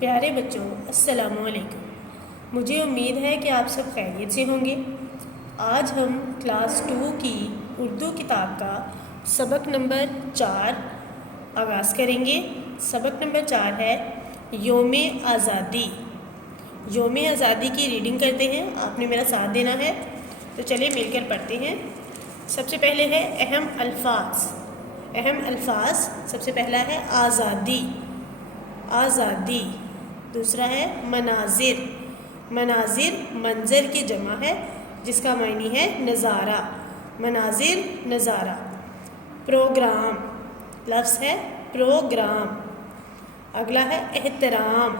پیارے بچوں، السلام علیکم۔ مجھے امید ہے کہ آپ سب خیریت سے ہوں گے۔ آج ہم کلاس 2 کی اردو کتاب کا سبق نمبر 4 آغاز کریں گے۔ سبق نمبر 4 ہے یوم آزادی۔ یوم آزادی کی ریڈنگ کرتے ہیں، آپ نے میرا ساتھ دینا ہے، تو چلیے مل کر پڑھتے ہیں۔ سب سے پہلے ہے اہم الفاظ۔ اہم الفاظ سب سے پہلا ہے آزادی، آزادی۔ دوسرا ہے مناظر۔ مناظر منظر کی جمع ہے جس کا معنی ہے نظارہ، مناظر نظارہ۔ پروگرام لفظ ہے پروگرام۔ اگلا ہے احترام،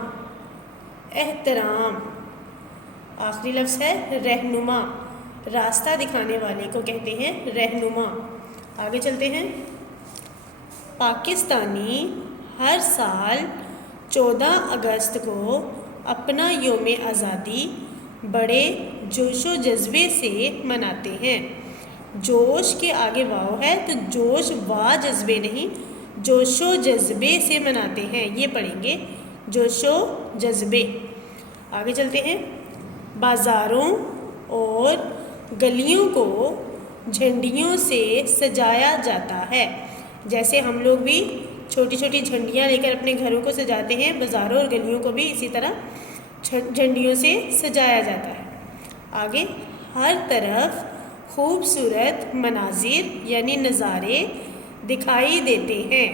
احترام۔ آخری لفظ ہے رہنما، راستہ دکھانے والے کو کہتے ہیں رہنما۔ آگے چلتے ہیں۔ پاکستانی ہر سال 14 اگست کو اپنا یوم آزادی بڑے جوش و جذبے سے مناتے ہیں۔ جوش کے آگے واو ہے تو جوش وا جذبے نہیں، جوش و جذبے سے مناتے ہیں، یہ پڑھیں گے جوش و جذبے۔ آگے چلتے ہیں۔ بازاروں اور گلیوں کو جھنڈیوں سے سجایا جاتا ہے۔ جیسے ہم لوگ بھی چھوٹی چھوٹی جھنڈیاں لے کر اپنے گھروں کو سجاتے ہیں، بازاروں اور گلیوں کو بھی اسی طرح جھنڈیوں سے سجایا جاتا ہے۔ آگے، ہر طرف خوبصورت مناظر یعنی نظارے دکھائی دیتے ہیں۔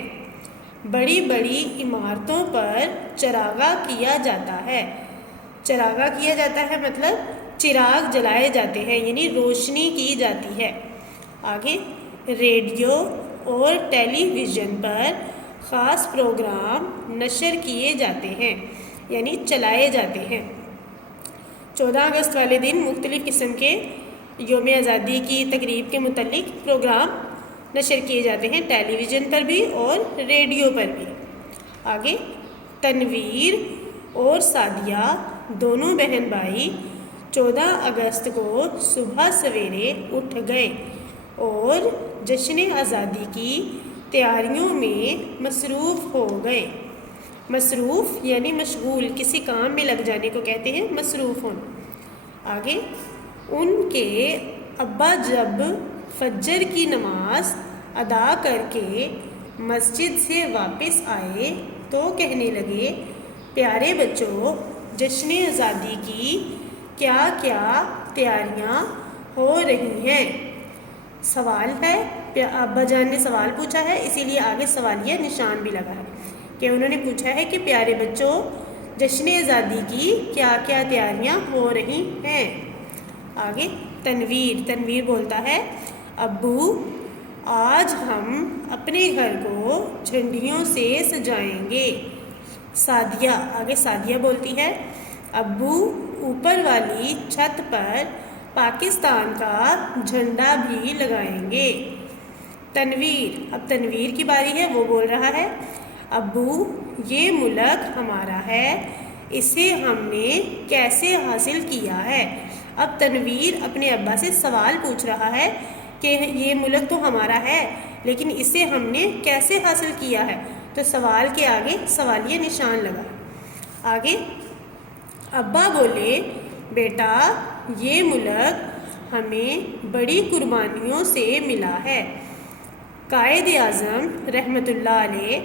بڑی بڑی عمارتوں پر چراغاں کیا جاتا ہے۔ چراغاں کیا جاتا ہے مطلب چراغ جلائے جاتے ہیں، یعنی روشنی کی جاتی ہے۔ آگے، ریڈیو اور ٹیلی ویژن پر خاص پروگرام نشر کیے جاتے ہیں، یعنی چلائے جاتے ہیں۔ 14 اگست والے دن مختلف قسم کے یوم آزادی کی تقریب کے متعلق پروگرام نشر کیے جاتے ہیں، ٹیلی ویژن پر بھی اور ریڈیو پر بھی۔ آگے، تنویر اور سعدیہ دونوں بہن بھائی 14 اگست کو صبح سویرے اٹھ گئے اور جشن آزادی کی تیاریوں میں مصروف ہو گئے۔ مصروف یعنی مشغول، کسی کام میں لگ جانے کو کہتے ہیں مصروف ہونا۔ آگے، ان کے ابا جب فجر کی نماز ادا کر کے مسجد سے واپس آئے تو کہنے لگے، پیارے بچوں، جشن آزادی کی کیا کیا تیاریاں ہو رہی ہیں؟ سوال ہے، ابا جان نے سوال پوچھا ہے، اسی لیے آگے سوالیہ نشان بھی لگا ہے کہ انہوں نے پوچھا ہے کہ پیارے بچوں، جشن آزادی کی کیا کیا تیاریاں ہو رہی ہیں؟ آگے، تنویر۔ تنویر بولتا ہے، ابو آج ہم اپنے گھر کو جھنڈیوں سے سجائیں گے۔ سعدیہ، آگے سعدیہ بولتی ہے، ابو اوپر والی چھت پر پاکستان کا جھنڈا بھی لگائیں گے۔ تنویر، اب تنویر کی باری ہے، وہ بول رہا ہے، ابو یہ ملک ہمارا ہے، اسے ہم نے کیسے حاصل کیا ہے؟ اب تنویر اپنے ابا سے سوال پوچھ رہا ہے کہ یہ ملک تو ہمارا ہے لیکن اسے ہم نے کیسے حاصل کیا ہے؟ تو سوال کے آگے سوالیہ نشان لگا۔ آگے، ابا بولے، بیٹا یہ ملک ہمیں بڑی قربانیوں سے ملا ہے۔ قائد اعظم رحمۃ اللہ علیہ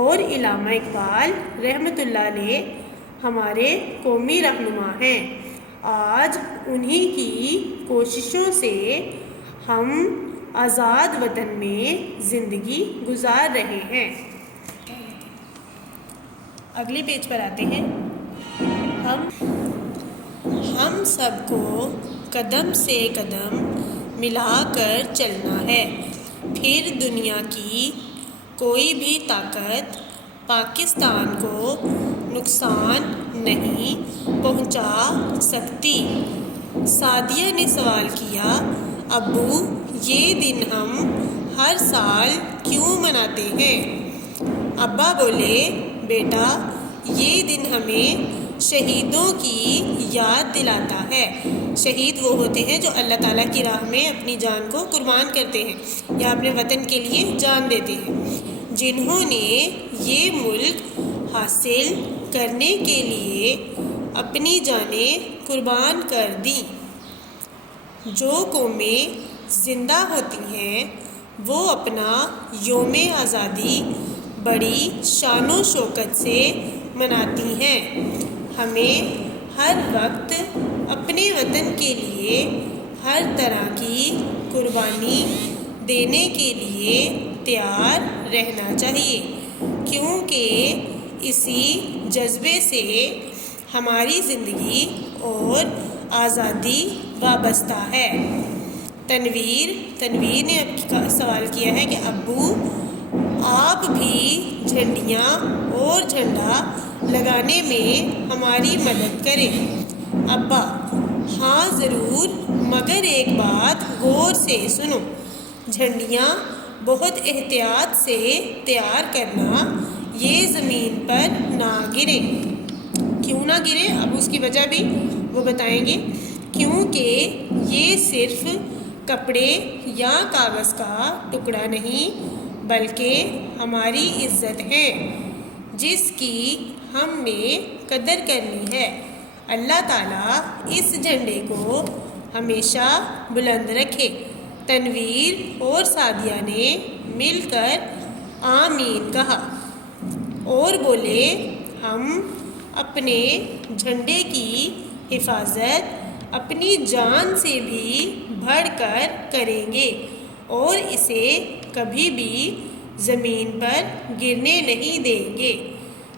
اور علامہ اقبال رحمۃ اللہ علیہ ہمارے قومی رہنما ہیں۔ آج انہی کی کوششوں سے ہم آزاد وطن میں زندگی گزار رہے ہیں۔ اگلے پیج پر آتے ہیں۔ ہم سب کو قدم سے قدم ملا کر چلنا ہے، پھر دنیا کی کوئی بھی طاقت پاکستان کو نقصان نہیں پہنچا سکتی۔ سعدیہ نے سوال کیا، ابو یہ دن ہم ہر سال کیوں مناتے ہیں؟ ابا بولے، بیٹا یہ دن ہمیں شہیدوں کی یاد دلاتا ہے۔ شہید وہ ہوتے ہیں جو اللہ تعالیٰ کی راہ میں اپنی جان کو قربان کرتے ہیں یا اپنے وطن کے لیے جان دیتے ہیں، جنہوں نے یہ ملک حاصل کرنے کے لیے اپنی جانیں قربان کر دیں۔ جو قومیں زندہ ہوتی ہیں وہ اپنا یوم آزادی بڑی شان و شوکت سے مناتی ہیں۔ ہمیں ہر وقت اپنے وطن کے لیے ہر طرح کی قربانی دینے کے لیے تیار رہنا چاہیے، کیونکہ اسی جذبے سے ہماری زندگی اور آزادی وابستہ ہے۔ تنویر نے اب سوال کیا ہے کہ ابو آپ بھی جھنڈیاں اور جھنڈا لگانے میں ہماری مدد کریں۔ ابا: ہاں ضرور، مگر ایک بات غور سے سنو، جھنڈیاں بہت احتیاط سے تیار کرنا، یہ زمین پر نہ گریں۔ کیوں نہ گریں؟ اب اس کی وجہ بھی وہ بتائیں گے۔ کیونکہ یہ صرف کپڑے یا کاغذ کا ٹکڑا نہیں بلکہ ہماری عزت ہے، جس کی ہم نے قدر کرنی ہے۔ اللہ تعالیٰ اس جھنڈے کو ہمیشہ بلند رکھے۔ تنویر اور سعدیہ نے مل کر آمین کہا اور بولے، ہم اپنے جھنڈے کی حفاظت اپنی جان سے بھی بڑھ کر کریں گے اور اسے کبھی بھی زمین پر گرنے نہیں دیں گے۔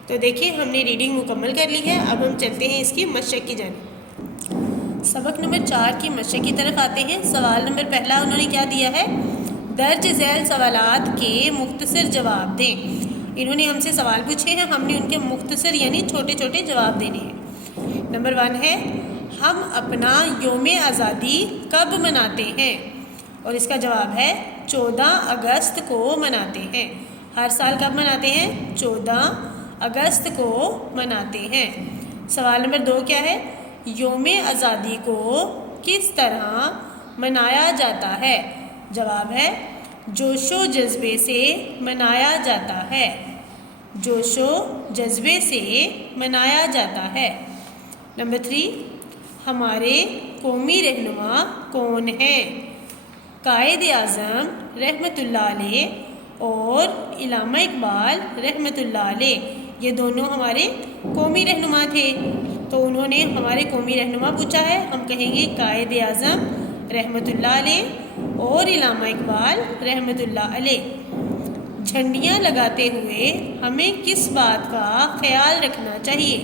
تو دیکھیں ہم نے ریڈنگ مکمل کر لی ہے، اب ہم چلتے ہیں اس کی مشق کی جانب۔ سبق نمبر 4 کی مشق کی طرف آتے ہیں۔ سوال نمبر پہلا انہوں نے کیا دیا ہے؟ درج ذیل سوالات کے مختصر جواب دیں۔ انہوں نے ہم سے سوال پوچھے ہیں، ہم نے ان کے مختصر یعنی چھوٹے چھوٹے جواب دینے ہیں۔ نمبر 1 ہے، ہم اپنا یوم آزادی کب مناتے ہیں؟ اور اس کا جواب ہے 14 اگست کو مناتے ہیں۔ ہر سال کب مناتے ہیں؟ 14 اگست کو مناتے ہیں۔ سوال نمبر 2 کیا ہے؟ یوم آزادی کو کس طرح منایا جاتا ہے؟ جواب ہے جوش و جذبے سے منایا جاتا ہے۔ جوش و جذبے سے منایا جاتا ہے۔ نمبر 3، ہمارے قومی رہنما کون ہیں؟ قائد اعظم رحمۃ اللہ علیہ اور علامہ اقبال رحمۃ اللہ علیہ، یہ دونوں ہمارے قومی رہنما تھے۔ تو انہوں نے ہمارے قومی رہنما پوچھا ہے، ہم کہیں گے قائد اعظم رحمۃ اللہ علیہ اور علامہ اقبال رحمۃ اللہ علیہ۔ جھنڈیاں لگاتے ہوئے ہمیں کس بات کا خیال رکھنا چاہیے؟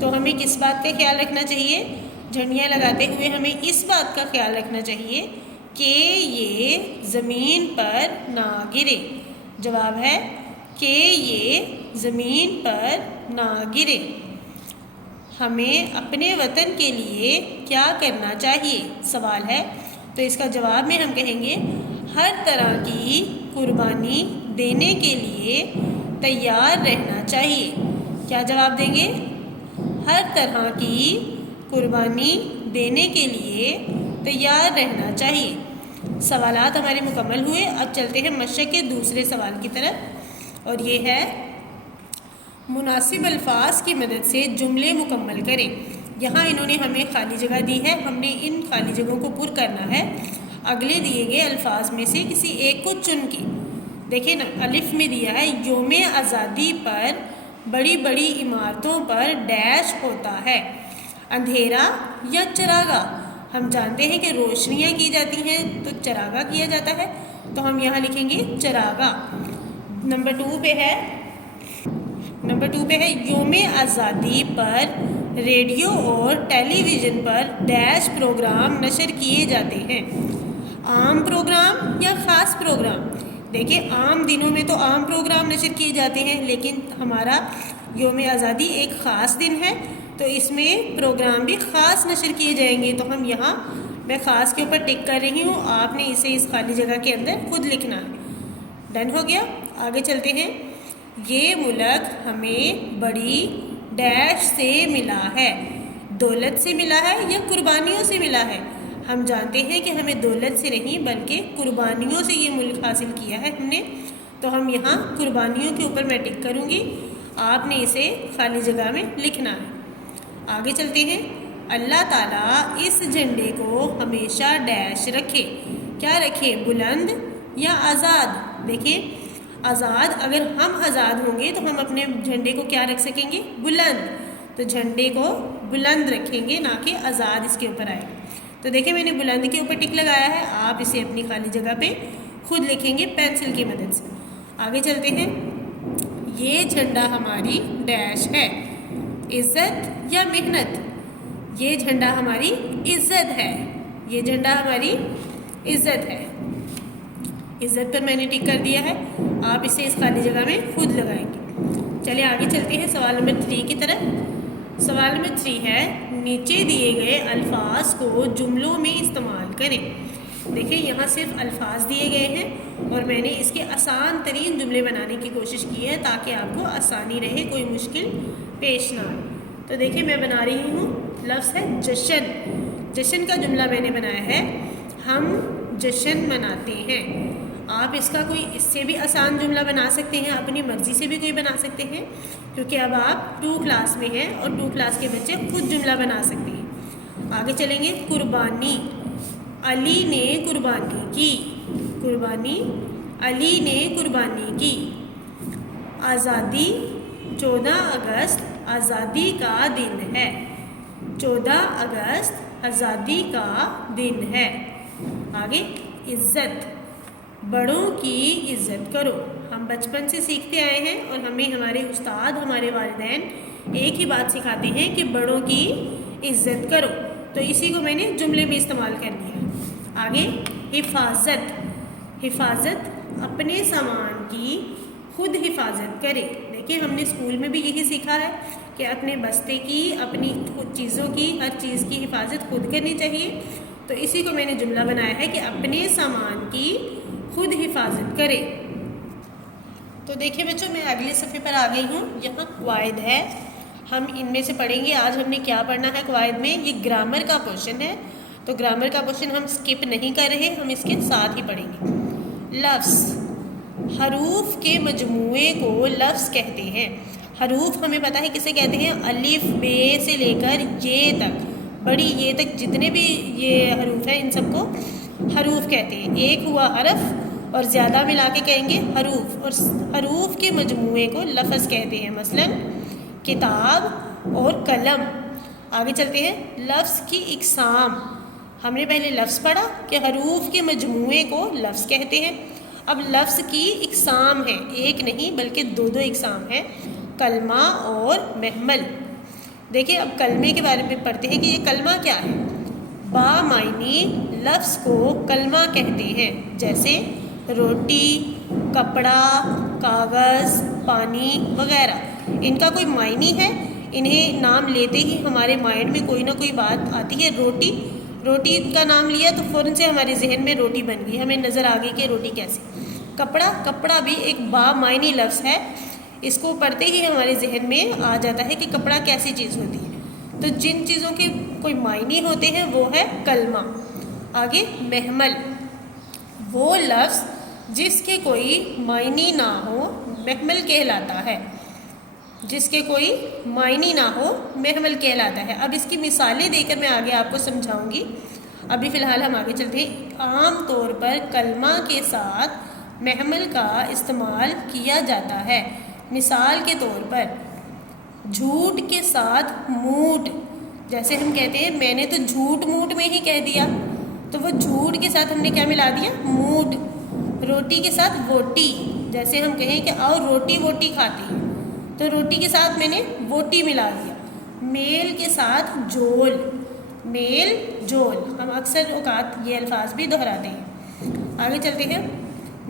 تو ہمیں کس بات کا خیال رکھنا چاہیے؟ جھنڈیاں لگاتے ہوئے ہمیں اس بات کا خیال رکھنا چاہیے کہ یہ زمین پر نہ گرے۔ جواب ہے کہ یہ زمین پر نہ گرے۔ ہمیں اپنے وطن کے لیے کیا کرنا چاہیے؟ سوال ہے، تو اس کا جواب میں ہم کہیں گے ہر طرح کی قربانی دینے کے لیے تیار رہنا چاہیے۔ کیا جواب دیں گے؟ ہر طرح کی قربانی دینے کے لیے تیار رہنا چاہیے۔ سوالات ہمارے مکمل ہوئے، اب چلتے ہیں مشق کے دوسرے سوال کی طرف، اور یہ ہے مناسب الفاظ کی مدد سے جملے مکمل کریں۔ یہاں انہوں نے ہمیں خالی جگہ دی ہے، ہم نے ان خالی جگہوں کو پر کرنا ہے اگلے دیے گئے الفاظ میں سے کسی ایک کو چن کے۔ دیکھیں نا، الف میں دیا ہے یوم آزادی پر بڑی بڑی عمارتوں پر ڈیش ہوتا ہے، اندھیرا یا چراغا؟ ہم جانتے ہیں کہ روشنیاں کی جاتی ہیں تو چراغا کیا جاتا ہے، تو ہم یہاں لکھیں گے چراغا۔ نمبر 2 پہ ہے یوم آزادی پر ریڈیو اور ٹیلی ویژن پر ڈیش پروگرام نشر کیے جاتے ہیں، عام پروگرام یا خاص پروگرام؟ دیکھیں عام دنوں میں تو عام پروگرام نشر کیے جاتے ہیں، لیکن ہمارا یوم آزادی ایک خاص دن ہے تو اس میں پروگرام بھی خاص نشر کیے جائیں گے، تو ہم یہاں میں خاص کے اوپر ٹک کر رہی ہوں، آپ نے اسے اس خالی جگہ کے اندر خود لکھنا ہے۔ ڈن ہو گیا؟ آگے چلتے ہیں۔ یہ ملک ہمیں بڑی ڈیش سے ملا ہے، دولت سے ملا ہے یا قربانیوں سے ملا ہے؟ ہم جانتے ہیں کہ ہمیں دولت سے نہیں بلکہ قربانیوں سے یہ ملک حاصل کیا ہے ہم نے، تو ہم یہاں قربانیوں کے اوپر میں ٹک کروں گی۔ آپ نے اسے خالی جگہ میں لکھنا ہے۔ آگے چلتے ہیں۔ اللہ تعالیٰ اس جھنڈے کو ہمیشہ ڈیش رکھے، کیا رکھے؟ بلند یا آزاد؟ دیکھیں آزاد، اگر ہم آزاد ہوں گے تو ہم اپنے جھنڈے کو کیا رکھ سکیں گے؟ بلند۔ تو جھنڈے کو بلند رکھیں گے، نہ کہ آزاد اس کے اوپر آئے گا۔ تو دیکھیں میں نے بلند کے اوپر ٹک لگایا ہے، آپ اسے اپنی خالی جگہ پہ خود لکھیں گے پینسل کی مدد سے۔ آگے چلتے ہیں۔ یہ جھنڈا ہماری ڈیش ہے، عزت یا محنت؟ یہ جھنڈا ہماری عزت ہے، یہ جھنڈا ہماری عزت ہے۔ عزت پر میں نے ٹک کر دیا ہے، آپ اسے اس خالی جگہ میں خود لگائیں گے۔ چلیے آگے چلتے ہیں سوال نمبر 3 کی طرف۔ سوال نمبر 3 ہے، نیچے دیے گئے الفاظ کو جملوں میں استعمال کریں۔ دیکھیں یہاں صرف الفاظ دیے گئے ہیں اور میں نے اس کے آسان ترین جملے بنانے کی کوشش کی ہے تاکہ آپ کو آسانی رہے، کوئی مشکل پیش نہ آئے۔ تو دیکھیں میں بنا رہی ہوں، لفظ ہے جشن۔ جشن کا جملہ میں نے بنایا ہے، ہم جشن مناتے ہیں۔ آپ اس کا کوئی اس سے بھی آسان جملہ بنا سکتے ہیں، اپنی مرضی سے بھی کوئی بنا سکتے ہیں، کیونکہ اب آپ 2 کلاس میں ہیں اور 2 کلاس کے بچے خود جملہ بنا سکتے ہیں۔ آگے چلیں گے۔ قربانی، علی نے قربانی کی، قربانی، علی نے قربانی کی۔ آزادی، 14 اگست آزادی کا دن ہے، 14 اگست آزادی کا دن ہے۔ آگے عزت، بڑوں کی عزت کرو۔ ہم بچپن سے سیکھتے آئے ہیں اور ہمیں ہمارے استاد، ہمارے والدین ایک ہی بات سکھاتے ہیں کہ بڑوں کی عزت کرو، تو اسی کو میں نے جملے میں استعمال کر دیا۔ آگے حفاظت، حفاظت، اپنے سامان کی خود حفاظت کرے۔ دیکھیں ہم نے اسکول میں بھی یہی سیکھا ہے کہ اپنے بستے کی، اپنی چیزوں کی، ہر چیز کی حفاظت خود کرنی چاہیے، تو اسی کو میں نے جملہ بنایا ہے کہ اپنے سامان کی خود حفاظت کرے۔ تو دیکھیں بچوں میں اگلے صفحے پر آ گئی ہوں، یہاں قواعد ہے، ہم ان میں سے پڑھیں گے۔ آج ہم نے کیا پڑھنا ہے قواعد میں؟ یہ گرامر کا پورشن ہے، تو گرامر کا پورشن ہم سکپ نہیں کر رہے، ہم اس کے ساتھ ہی پڑھیں گے۔ لفظ، حروف کے مجموعے کو لفظ کہتے ہیں۔ حروف ہمیں پتہ ہے کسے کہتے ہیں؟ الف، بے سے لے کر یہ تک، بڑی یہ تک جتنے بھی یہ حروف ہیں ان سب کو حروف کہتے ہیں۔ ایک ہوا حرف اور زیادہ ملا کے کہیں گے حروف، اور حروف کے مجموعے کو لفظ کہتے ہیں، مثلا کتاب اور قلم۔ آگے چلتے ہیں۔ لفظ کی اقسام، ہم نے پہلے لفظ پڑھا کہ حروف کے مجموعے کو لفظ کہتے ہیں، اب لفظ کی اقسام ہے، ایک نہیں بلکہ 2 اقسام ہیں، کلمہ اور محمل۔ دیکھیں اب کلمے کے بارے میں پڑھتے ہیں کہ یہ کلمہ کیا ہے۔ با معنی لفظ کو کلمہ کہتے ہیں، جیسے روٹی، کپڑا، کاغذ، پانی وغیرہ۔ ان کا کوئی معنی ہے، انہیں نام لیتے ہی ہمارے مائنڈ میں کوئی نہ کوئی بات آتی ہے۔ روٹی، روٹی کا نام لیا تو فوراً سے ہمارے ذہن میں روٹی بن گئی، ہمیں نظر آ گئی کہ روٹی کیسی۔ کپڑا، کپڑا بھی ایک با معنی لفظ ہے، اس کو پڑھتے ہی ہمارے ذہن میں آ جاتا ہے کہ کپڑا کیسی چیز ہوتی ہے۔ تو جن چیزوں کے کوئی معنی ہوتے ہیں وہ ہے کلمہ۔ آگے محمل، وہ لفظ جس کے کوئی معنی نہ ہو محمل کہلاتا ہے، جس کے کوئی معنی نہ ہو محمل کہلاتا ہے۔ اب اس کی مثالیں دے کر میں آگے آپ کو سمجھاؤں گی، ابھی فی الحال ہم آگے چلتے ہیں۔ عام طور پر کلمہ کے ساتھ محمل کا استعمال کیا جاتا ہے، مثال کے طور پر جھوٹ کے ساتھ موٹ، جیسے ہم کہتے ہیں میں نے تو جھوٹ موٹ میں ہی کہہ دیا، تو وہ جھوٹ کے ساتھ ہم نے کیا ملا دیا؟ موٹ۔ روٹی کے ساتھ ووٹی، جیسے ہم کہیں کہ آؤ روٹی ووٹی کھاتے ہیں، تو روٹی کے ساتھ میں نے ووٹی ملا دیا۔ میل کے ساتھ جول، میل جول، ہم اکثر اوقات یہ الفاظ بھی دہراتے ہیں۔ آگے چلتے ہیں۔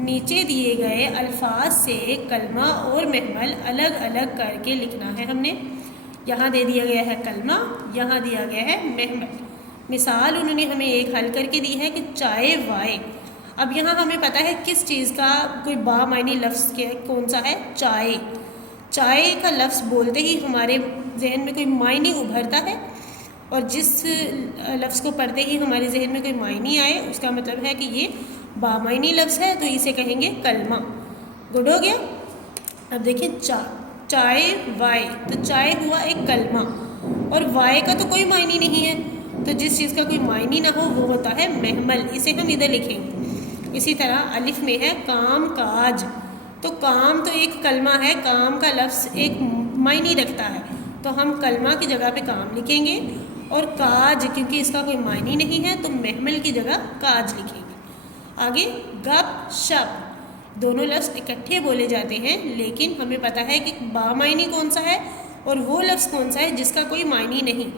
نیچے دیے گئے الفاظ سے کلمہ اور محمل الگ الگ کر کے لکھنا ہے ہم نے۔ یہاں دے دیا گیا ہے کلمہ، یہاں دیا گیا ہے محمل۔ مثال انہوں نے ہمیں ایک حل کر کے دی ہے کہ چائے وائے۔ اب یہاں ہمیں پتہ ہے کس چیز کا کوئی با معنی لفظ کون سا ہے؟ چائے۔ چائے کا لفظ بولتے ہی ہمارے ذہن میں کوئی معنی ابھرتا ہے، اور جس لفظ کو پڑھتے ہی ہمارے ذہن میں کوئی معنی آئے اس کا مطلب ہے کہ یہ بامعنی لفظ ہے، تو اسے کہیں گے کلمہ۔ گڈ ہو گیا؟ اب دیکھیں چائے وائے، تو چائے ہوا ایک کلمہ اور وائے کا تو کوئی معنی نہیں ہے، تو جس چیز کا کوئی معنی نہ ہو وہ ہوتا ہے محمل، اسے ہم ادھر لکھیں گے۔ اسی طرح الف میں ہے کام کاج، تو کام تو ایک کلمہ ہے، کام کا لفظ ایک معنی رکھتا ہے، تو ہم کلمہ کی جگہ پہ کام لکھیں گے، اور کاج کیونکہ اس کا کوئی معنی نہیں ہے تو محمل کی جگہ کاج لکھیں گے۔ آگے گپ شپ، دونوں لفظ اکٹھے بولے جاتے ہیں لیکن ہمیں پتہ ہے کہ با معنی کون سا ہے اور وہ لفظ کون سا ہے جس کا کوئی معنی نہیں۔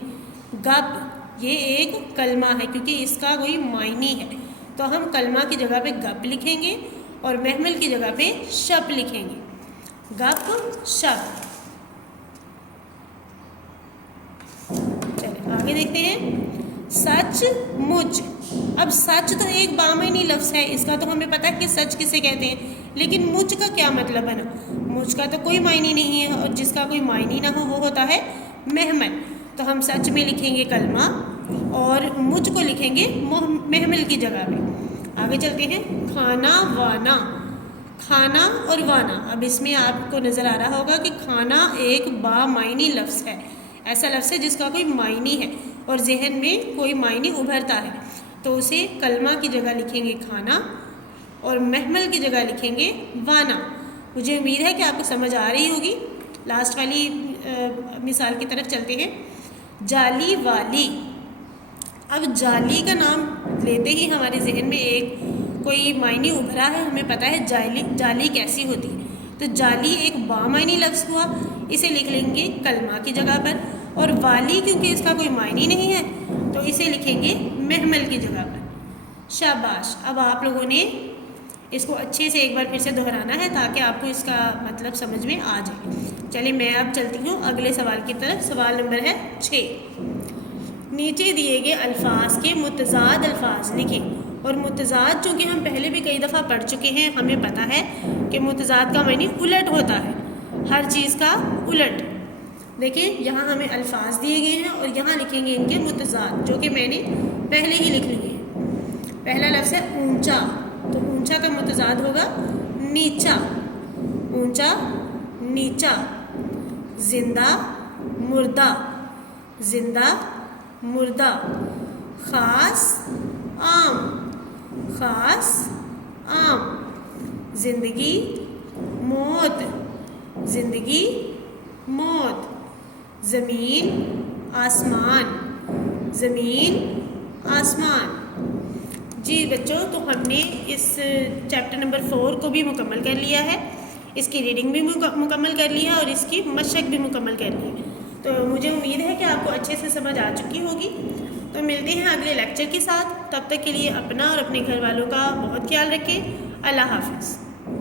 گپ یہ ایک کلمہ ہے کیونکہ اس کا کوئی معنی ہے، تو ہم کلمہ کی جگہ پہ گپ لکھیں گے اور محمل کی جگہ پہ شپ لکھیں گے۔ گپ شپ۔ چلیں آگے دیکھتے ہیں، سچ مچ۔ اب سچ تو ایک بامعنی لفظ ہے، اس کا تو ہمیں پتہ ہے کہ سچ کسے کہتے ہیں، لیکن مجھ کا کیا مطلب ہے نا، مجھ کا تو کوئی معنی نہیں ہے اور جس کا کوئی معنی نہ ہو وہ ہوتا ہے محمل، تو ہم سچ میں لکھیں گے کلمہ اور مجھ کو لکھیں گے محمل کی جگہ پہ۔ آگے چلتے ہیں، کھانا وانا۔ کھانا اور وانا، اب اس میں آپ کو نظر آ رہا ہوگا کہ کھانا ایک بامعنی لفظ ہے، ایسا لفظ ہے جس کا کوئی معنی ہے اور ذہن میں کوئی معنی ابھرتا ہے، تو اسے کلمہ کی جگہ لکھیں گے کھانا اور محمل کی جگہ لکھیں گے وانا۔ مجھے امید ہے کہ آپ کو سمجھ آ رہی ہوگی۔ لاسٹ والی مثال کی طرف چلتے ہیں، جالی والی۔ اب جالی کا نام لیتے ہی ہمارے ذہن میں ایک کوئی معنی ابھرا ہے، ہمیں پتہ ہے جالی کیسی ہوتی ہے، تو جالی ایک بامعنی لفظ ہوا، اسے لکھ لیں گے کلمہ کی جگہ پر، اور والی کیونکہ اس کا کوئی معنی نہیں ہے تو اسے لکھیں گے محمل کی جگہ پر۔ شاباش، اب آپ لوگوں نے اس کو اچھے سے ایک بار پھر سے دہرانا ہے تاکہ آپ کو اس کا مطلب سمجھ میں آ جائے۔ چلیے میں اب چلتی ہوں اگلے سوال کی طرف۔ سوال نمبر ہے 6، نیچے دیے گئے الفاظ کے متضاد الفاظ لکھیں، اور متضاد چونکہ ہم پہلے بھی کئی دفعہ پڑھ چکے ہیں، ہمیں پتہ ہے کہ متضاد کا معنی الٹ ہوتا ہے، ہر چیز کا الٹ۔ دیکھیں یہاں ہمیں الفاظ دیے گئے ہیں اور یہاں لکھیں گے ان کے متضاد، جو کہ میں نے پہلے ہی لکھ لیے ہیں۔ پہلا لفظ ہے اونچا، تو اونچا کا متضاد ہوگا نیچا، اونچا نیچا۔ زندہ مردہ، زندہ مردہ۔ خاص عام، خاص عام۔ زندگی موت، زندگی موت۔ زمین آسمان، زمین آسمان۔ جی بچوں، تو ہم نے اس چیپٹر نمبر 4 کو بھی مکمل کر لیا ہے، اس کی ریڈنگ بھی مکمل کر لی ہے اور اس کی مشق بھی مکمل کر لی ہے، تو مجھے امید ہے کہ آپ کو اچھے سے سمجھ آ چکی ہوگی۔ تو ملتے ہیں اگلے لیکچر کے ساتھ، تب تک کے لیے اپنا اور اپنے گھر والوں کا بہت خیال رکھیں۔ اللہ حافظ۔